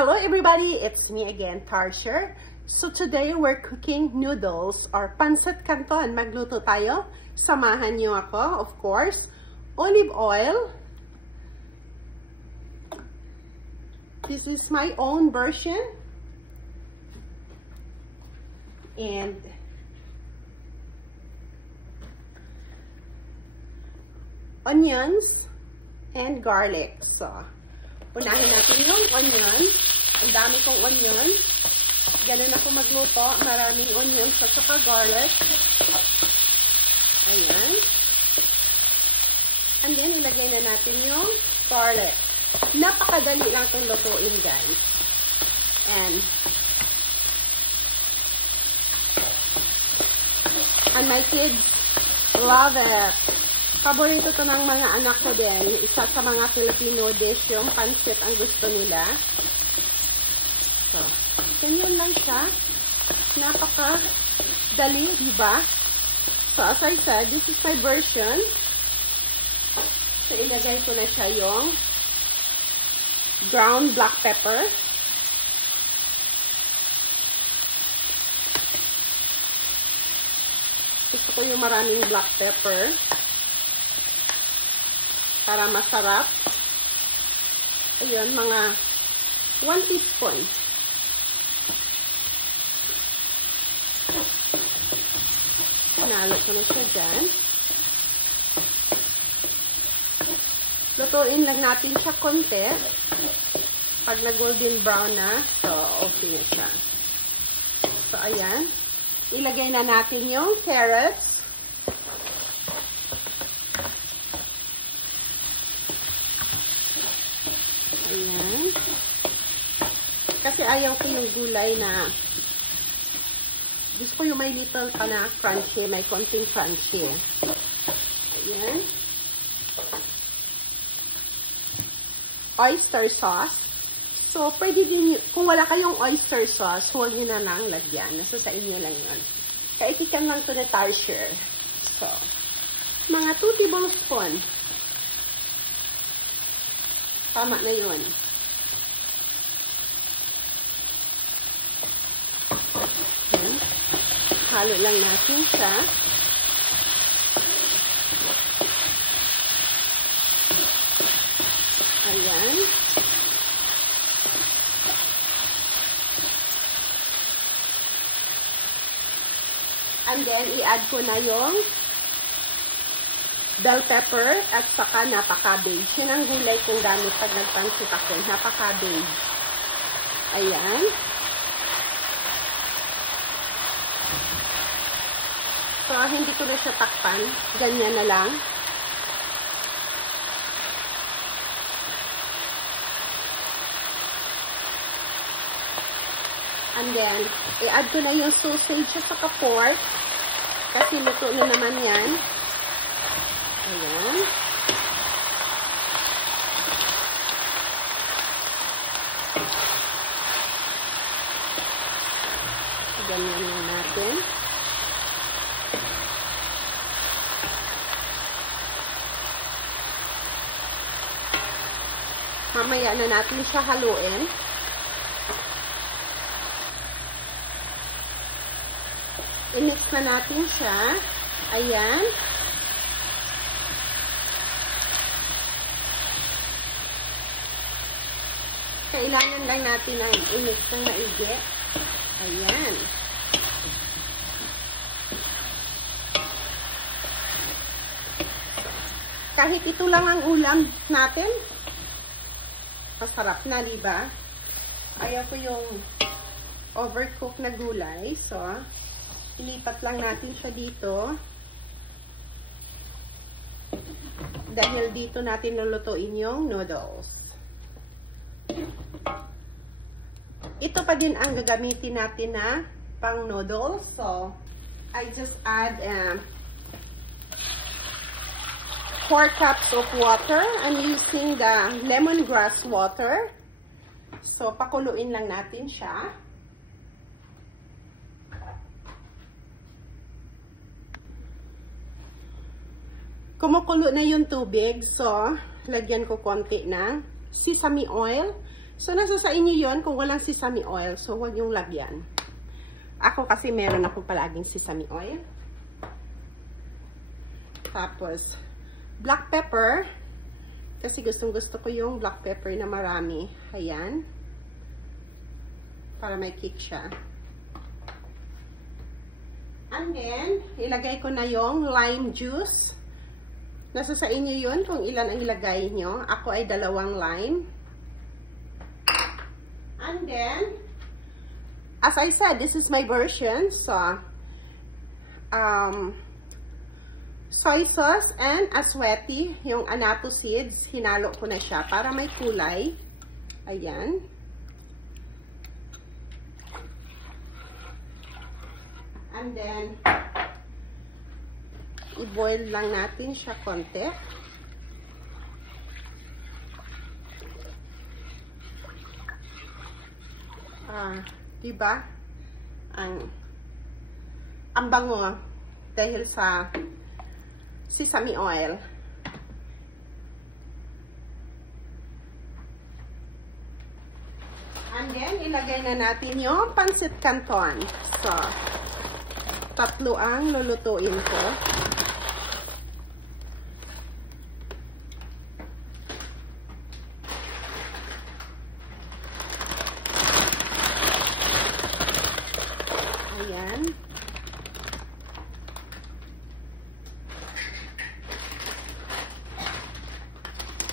Hello everybody, it's me again, Tarsher. So today we're cooking noodles or pancit canton. Magluto tayo. Samahan niyo ako, of course. Olive oil. This is my own version. And onions and garlic. So, unahin natin yung onions. Ang dami kong onions. Ganun ako magluto. Maraming onions at saka garlic. Ayan. And then, ilagay na natin yung garlic. Napakadali lang itong lutuin, guys. And my kids love it. Paborito to ng mga anak ko din. Isa sa mga Filipino dish, yung pancit ang gusto nila. So, ganyan lang siya. Napaka-dali, diba? So, as I said, this is my version. So, ilagay ko na siya yung ground black pepper. Gusto ko yung maraming black pepper. Para masarap. Ayun, mga 1 teaspoon. Nalo ko na siya dyan. Lutuin lang natin siya konti. Pag na-golden brown na, so okay na siya. So, ayan. Ilagay na natin yung carrots. Ayan. Kasi ayaw ko yung gulay na gusto ko yung may little pa na crunchy, may konting crunchy. Ayan. Oyster sauce. So, pwede din, kung wala kayong oyster sauce, huwag nyo na lang lagyan. Nasa sa inyo lang yun. Kaitikan lang to the Tarsher. So, mga 2 tablespoon. Tama na yun. Ayan. Halo lang natin siya. Ayan. And then, i-add ko na yung bell pepper at saka napaka-cabbage. Yun ang gulay kong gamit pag nagpansit ako. Napaka-cabbage. Ayan. So, hindi ko na siya takpan. Ganyan na lang. And then, i-add ko na yung sausage at saka pork. Kasi luto na naman yan. Ayan. Ganyan lang natin. Mamaya na natin siya haluin. I-mix na natin siya. Ayan. Kailangan lang natin na i-mix ng maigi. Ayan. Kahit ito lang ang ulam natin, masarap na, diba? Ayaw ko yung overcook na gulay. So, ilipat lang natin siya dito. Dahil dito natin lulutuin yung noodles. Ito pa din ang gagamitin natin na pang noodles. So, I just add 4 cups of water. I'm using the lemongrass water. So, pakuluin lang natin siya. Kumukulo na yung tubig, so lagyan ko konti ng sesame oil. So, nasa sa inyo yun kung walang sesame oil. So, huwag yung lagyan. Ako kasi meron ako palaging sesame oil. Tapos, black pepper. Kasi gustong-gusto ko yung black pepper na marami. Ayan. Para may kick siya. And then, ilagay ko na yung lime juice. Nasa sa inyo yun kung ilan ang ilagay nyo. Ako ay 2 lime. And then, as I said, this is my version. So, soy sauce and asweti, yung annatto seeds, hinalo ko na siya para may kulay. Ayan. And then, i-boil lang natin siya konti. Diba? Ang bango dahil sa sesame oil. And then, ilagay na natin yung pancit canton. So, 3 ang lulutuin ko. Ayan.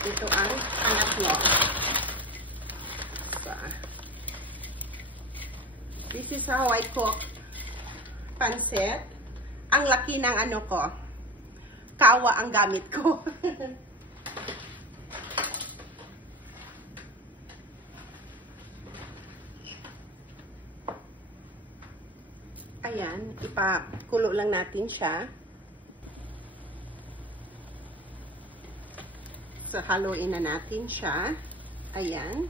Ito ang pangatlo. So, this is how I cook pancit. Ang laki ng ano ko. Kawa ang gamit ko. Ayan, ipakulo lang natin siya. So, haluin na natin siya. Ayan.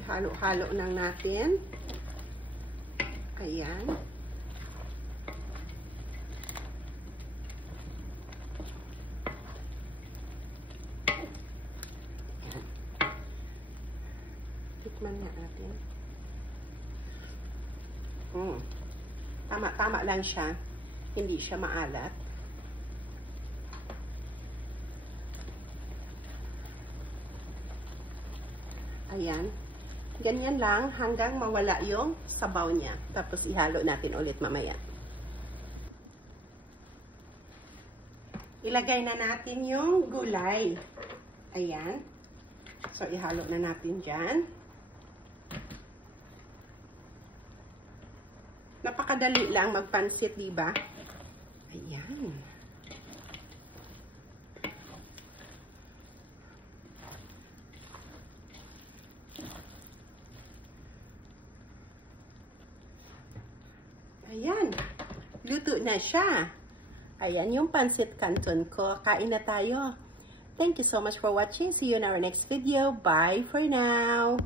Ihalo-halo lang natin. Ayan. Tikman na natin. Tama-tama lang siya. Hindi siya maalat. Ayan. Ganyan lang hanggang mawala yung sabaw niya. Tapos ihalo natin ulit mamaya. Ilagay na natin yung gulay. Ayan. So, ihalo na natin dyan. Napakadali lang magpansit, diba? Ayan. Ayan. Luto na siya. Ayan yung pancit canton ko. Kain na tayo. Thank you so much for watching. See you in our next video. Bye for now.